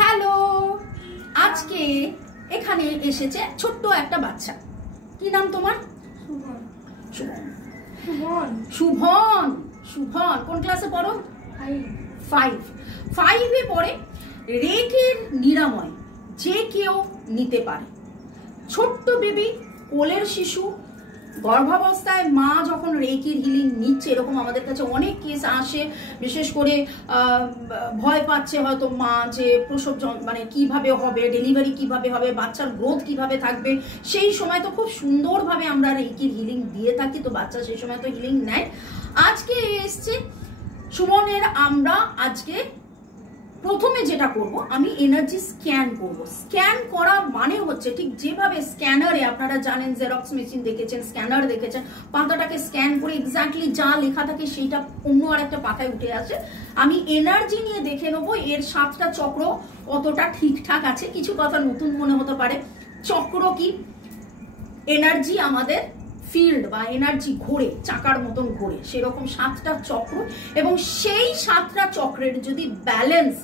Hello, আজকে এখানে এসেছে ছোট্ট একটা বাচ্চা। কি নাম তোমার? শুভন। শুভন কোন ক্লাসে পড়ো? 5 পড়ে। রেকের নিরাময় যে কেউ নিতে পারে। ছোট্ট বেবি, কোলের শিশু, গর্ভাবস্থায় মা যখন রেকির হিলিং নিচ্ছে, এরকম আমাদের কাছে অনেক কেস আসে। বিশেষ করে ভয় পাচ্ছে হয়তো মা যে প্রসব মানে কিভাবে হবে, ডেলিভারি কিভাবে হবে, বাচ্চার গ্রোথ কিভাবে থাকবে। সেই সময় তো খুব সুন্দরভাবে আমরা রেকির হিলিং দিয়ে থাকি, তো বাচ্চা সেই সময় তো হিলিং নেয়। আজকে এসছে সুমনের। আমরা আজকে প্রথমে যেটা করব, আমি এনার্জি স্ক্যান করব। স্ক্যান করা মানে হচ্ছে ঠিক যেভাবে স্ক্যানারে আপনারা জানেন, জেরক্স মেশিন দেখেছেন, স্ক্যানার দেখেছেন, পাতাটাকে স্ক্যান করে এক্স্যাক্টলি যা লেখা থাকে সেইটা অন্য আর একটা পাতায় উঠে আসে। আমি এনার্জি নিয়ে দেখে নেবো এর 7টা চক্র কতটা ঠিকঠাক আছে। কিছু কথা নতুন মনে হতে পারে। চক্র কি? এনার্জি আমাদের ফিল্ড বা এনার্জি ঘোরে, চাকার মতন ঘোরে, সেরকম 7টা চক্র। এবং সেই 7টা চক্রের যদি ব্যালেন্স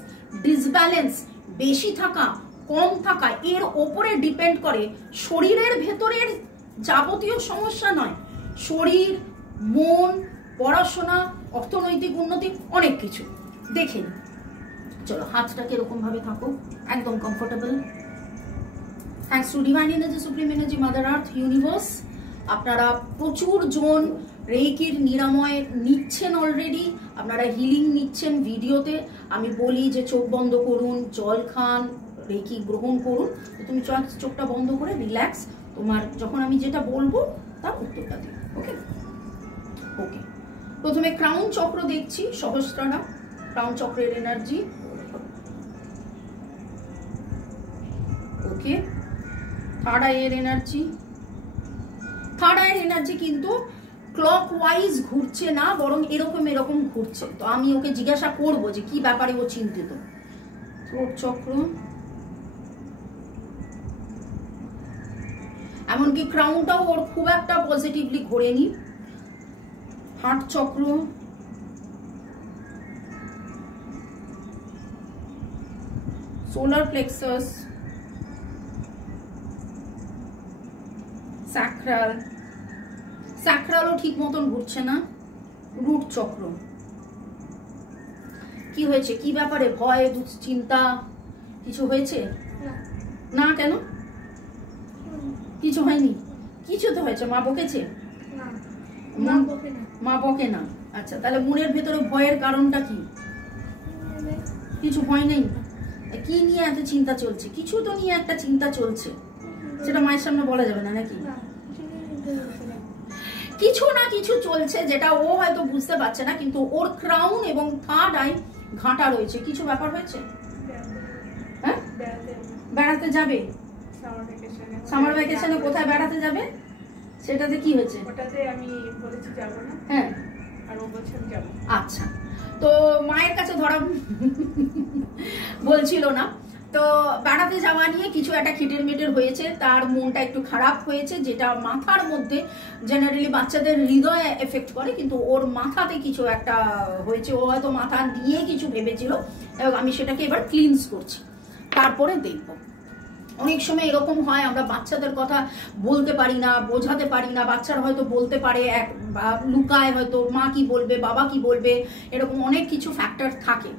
ডিসব্যালেন্স, বেশি থাকা কম থাকা, এর ওপরে ডিপেন্ড করে শরীরের ভেতরের যাবতীয় সমস্যা নয়, শরীর, মন, পড়াশোনা, অর্থনৈতিক উন্নতি, অনেক কিছু। দেখে নিন। চলো, হাতটাকে এরকম ভাবে থাকো, একদম comfortable. Thanks to divine energy, supreme energy, mother earth, universe. আপনারা প্রচুর জন রেকির নিরাময় নিচ্ছেন অলরেডি, আপনারা হিলিং নিচ্ছেন। ভিডিওতে আমি বলি যে চোখ বন্ধ করুন, জল খান, রেকি গ্রহণ করুন। তো তুমি চোখটা বন্ধ করে রিল্যাক্স, তোমার যখন আমি যেটা বলবো তার উত্তরটা দিও। ওকে ওকে। প্রথমে ক্রাউন চক্র দেখছি, সহস্রারা, ক্রাউন চক্রের এনার্জি। ওকে। থার্ড আইয়ের এনার্জি। থার্ড আইয়ের এনার্জি কিন্তু ক্লকওয়াইজ ঘুরছে না, বরং এরকম এরকম ঘুরছে। তো আমি ওকে জিজ্ঞাসা করব যে কি ব্যাপারে ও চিন্তিত। থ্রোট চক্র, এমনকি ক্রাউনটাও ওর খুব একটা পজিটিভলি ঘোরেনি। হার্ট চক্র, সোলার প্লেক্সাস, স্যাক্রাল, স্যাক্রালও ঠিক মতন ঘুরছে না। রুট চক্র, কি হয়েছে? কি ব্যাপারে? ভয়, চিন্তা কিছু হয়েছে? না। কেন? কিছু হয়নি। কিছু তো হয়েছে। মা বকেছে? মা বকে না। আচ্ছা, তাহলে মনের ভেতরে ভয়ের কারণটা কি? কিছু ভয় নেই। কি নিয়ে এত চিন্তা চলছে? কিছু তো নিয়ে একটা চিন্তা চলছে, সেটা মায়ের সামনে বলা যাবে না নাকি? কিছু না কিছু চলছে যেটা ও হয়তো বুঝতে পারছে না, কিন্তু ওর ক্রাউন এবং থার্ড আই ঘাটা রয়েছে। কিছু ব্যাপার হয়েছে? হ্যাঁ, বেড়াতে যাবে সামার ভ্যাকেশনে। কোথায় বেড়াতে যাবে? সেটাতে কি হয়েছে? ওটাতে আমি বলেছি যাব না। হ্যাঁ, আর ও বলছে আমি যাব। আচ্ছা, তো মায়ের কাছে ধরা বলছিল না। তো বেড়াতে যাওয়া নিয়ে কিছু একটা খিটের মিটের হয়েছে, তার মনটা একটু খারাপ হয়েছে, যেটা মাথার মধ্যে জেনারেলি বাচ্চাদের হৃদয়ে এফেক্ট করে, কিন্তু ওর মাথাতে কিছু একটা হয়েছে। ও হয়তো মাথা নিয়ে কিছু ভেবেছিল, এবং আমি সেটাকে এবার ক্লিনস করছি, তারপরে দেখবো। অনেক সময় এরকম হয়, আমরা বাচ্চাদের কথা বলতে পারি না, বোঝাতে পারি না। বাচ্চারা হয়তো বলতে পারে, এক লুকায়, হয়তো মা কি বলবে, বাবা কি বলবে, এরকম অনেক কিছু ফ্যাক্টর থাকে।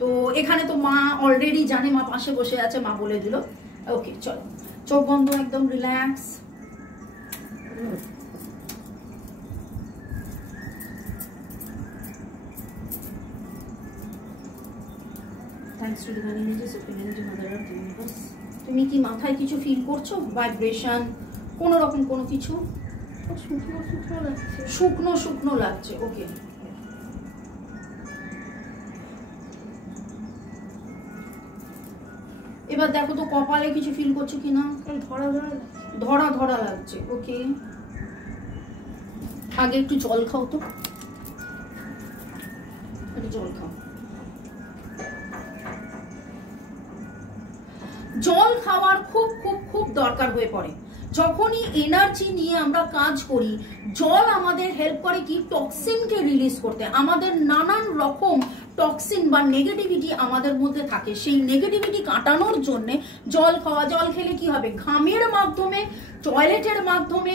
তো এখানে তো মা অলরেডি জানে, মা পাশে বসে আছে, মা বলে দিল। ওকে, চলো, চোখ বন্ধ, একদম relax. Thanks to divine energy, supreme energy, mother earth, universe. তুমি কি মাথায় কিছু ফিল করছো? ভাইব্রেশন, কোনো রকম কোনো কিছু? শুকনো শুকনো লাগছে। ওকে, এবার দেখো তো কপালে কিছু ফিল করছো কিনা? ধরা ধরা লাগছে। ওকে, আগে একটু জল খাও তো, একটু জল খাও। জল খাওয়ার খুব খুব খুব দরকার হয়ে পড়ে। যখনই এনার্জি নিয়ে আমরা কাজ করি, জল আমাদের হেল্প করে কি টক্সিনকে রিলিজ করতে। আমাদের নানান রকম টক্সিন বা নেগেটিভিটি আমাদের মধ্যে থাকে, সেই নেগেটিভিটি কাটানোর জন্য জল খাওয়া, জল খেলে কি হবে, ঘামের মাধ্যমে, টয়লেটের মাধ্যমে,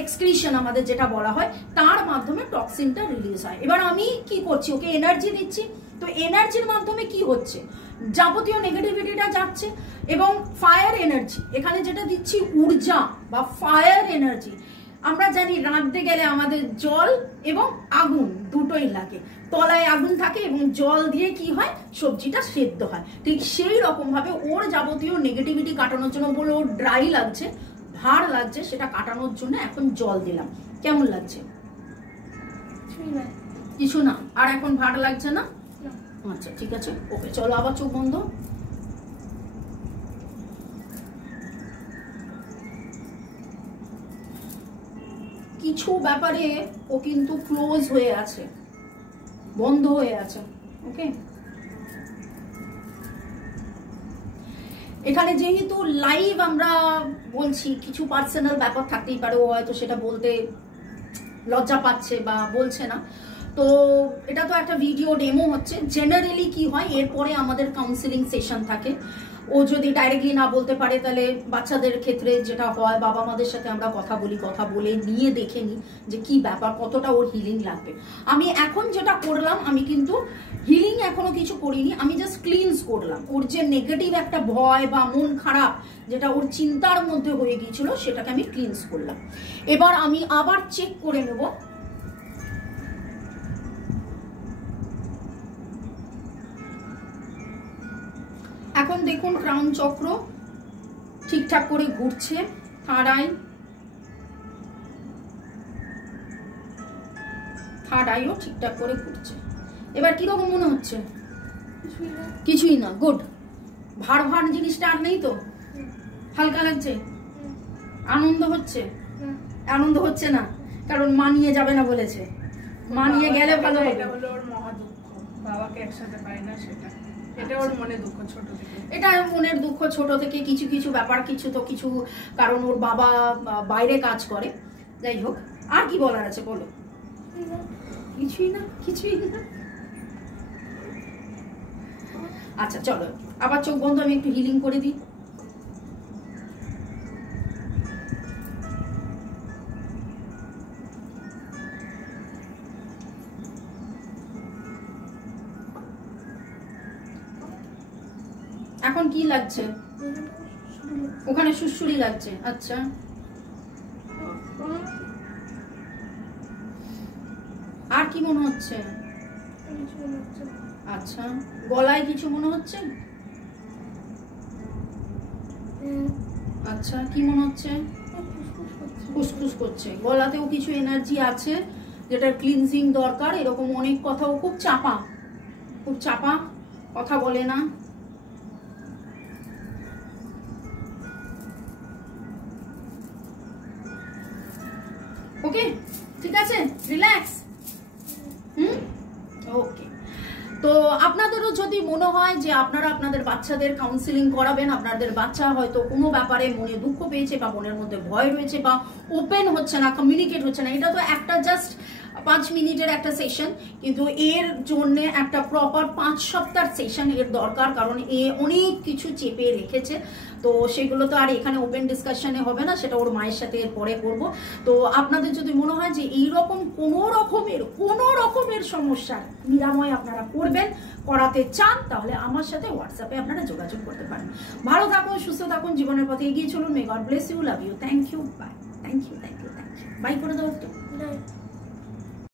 এক্সক্রিশন আমাদের যেটা বলা হয়, তার মাধ্যমে টক্সিনটা রিলিজ হয়। এবার আমি কি করছি, ওকে এনার্জি দিচ্ছি, তো এনার্জির মাধ্যমে কি হচ্ছে, যাবতীয় নেগেটিভিটিটা যাচ্ছে। এবং ফায়ার এনার্জি, এখানে যেটা দিচ্ছি ঊর্জা বা ফায়ার এনার্জি। আমরা জানি রাঁধতে গেলে আমাদের জল এবং আগুন দুটোই লাগে, তলায় আগুন থাকে এবং জল দিয়ে কি হয়, সবজিটা সেদ্ধ হয়। ঠিক সেই রকম ভাবে ওর যাবতীয় নেগেটিভিটি কাটানোর জন্য, বলে ওর ড্রাই লাগছে, ভার লাগছে, সেটা কাটানোর জন্য এখন জল দিলাম। কেমন লাগছে? কিছু না, আর এখন ভার লাগছে না? আচ্ছা ঠিক আছে, ওকে চলো আবার চোখ বন্ধ। কিছু ব্যাপারে ও কিন্তু ক্লোজ হয়ে আছে, বন্ধ হয়ে আছে। ওকে, এখানে যেহেতু লাইভ আমরা বলছি, কিছু পার্সোনাল ব্যাপার থাকতেই পারে, ও হয়তো সেটা বলতে লজ্জা পাচ্ছে বা বলছে না। তো এটা তো একটা ভিডিও ডেমো হচ্ছে। জেনারেলি কি হয়, এরপরে আমাদের কাউন্সিলিং সেশন থাকে। ও যদি ডাইরেক্টলি না বলতে পারে, তাহলে বাচ্চাদের ক্ষেত্রে যেটা হয়, বাবা মাদের সাথে আমরা কথা বলি, কথা বলে নিয়ে দেখে নিই যে কি ব্যাপার, কতটা ওর হিলিং লাগবে। আমি এখন যেটা করলাম, আমি কিন্তু হিলিং এখনো কিছু করিনি, আমি জাস্ট ক্লিনস করলাম। ওর যে নেগেটিভ একটা ভয় বা মন খারাপ, যেটা ওর চিন্তার মধ্যে হয়ে গিয়েছিল, সেটাকে আমি ক্লিনস করলাম। এবার আমি আবার চেক করে নেব। এখন দেখুন ক্রাউন চক্র ঠিকঠাক করে ঘুরছে, থার্ড আইও ঠিকঠাক করে ঘুরছে। এবার কিরকম মনে হচ্ছে? কিছুই না, গুড। ভার ভার জিনিসটা আর নেই তো, হালকা লাগছে, আনন্দ হচ্ছে? আনন্দ হচ্ছে না, কারণ মানিয়ে যাবে না বলেছে, মানিয়ে গেলে ভালো হবে। এটা হলো ওর মহা দুঃখ, বাবাকে একসাথে পাই না, সেটা এটা ওর মনে দুঃখ ছোট থেকে। এটা মনের দুঃখ ছোট থেকে, কিছু কিছু ব্যাপার, কিছু তো কিছু কারণ ওর বাবা বাইরে কাজ করে। যাই হোক, আর কি বলার আছে বলো? কিছুই না, কিছুই না। আচ্ছা চলো আবার চোখ বন্ধ, আমি একটু হিলিং করে দিই। এখন কি লাগছে? ওখানে সুড়সুড়ি লাগছে। আচ্ছা, আর কি মনে হচ্ছে? আচ্ছা, গলায় কিছু মনে হচ্ছে? আচ্ছা, কি মনে হচ্ছে? ফুসফুস করছে। গলাতেও কিছু এনার্জি আছে যেটার ক্লিনজিং দরকার। এরকম অনেক কথাও, খুব চাপা কথা বলে না। ওকে, ঠিক আছে, রিল্যাক্স। ওকে, তো আপনাদেরও যদি মনে হয় যে আপনারা আপনাদের বাচ্চাদের কাউন্সিলিং করাবেন, আপনাদের বাচ্চা হয়তো কোনো ব্যাপারে মনে দুঃখ পেয়েছে বা মনের মধ্যে ভয় রয়েছে বা ওপেন হচ্ছে না, কমিউনিকেট হচ্ছে না, এটা তো একটা জাস্ট 5 মিনিটের একটা সেশন, কিন্তু এর জন্য একটা প্রপার 5 সপ্তাহ সেশন এর দরকার, কারণ এ অনেক কিছু চেপে রেখেছে। তো সেগুলো তো আর এখানে ওপেন ডিসকাশনে হবে না, সেটা ওর মায়ের সাথে পরে করব। তো আপনাদের যদি মনে হয় যে এইরকম কোনো রকমের সমস্যার নিরাময় আপনারা করবেন, করাতে চান, তাহলে আমার সাথে হোয়াটসঅ্যাপে আপনারা যোগাযোগ করতে পারেন। ভালো থাকুন, সুস্থ থাকুন, জীবনের পথে এগিয়ে চলুন। May god bless you, love you, thank you, bye. Thank you bye করে দাও একটু।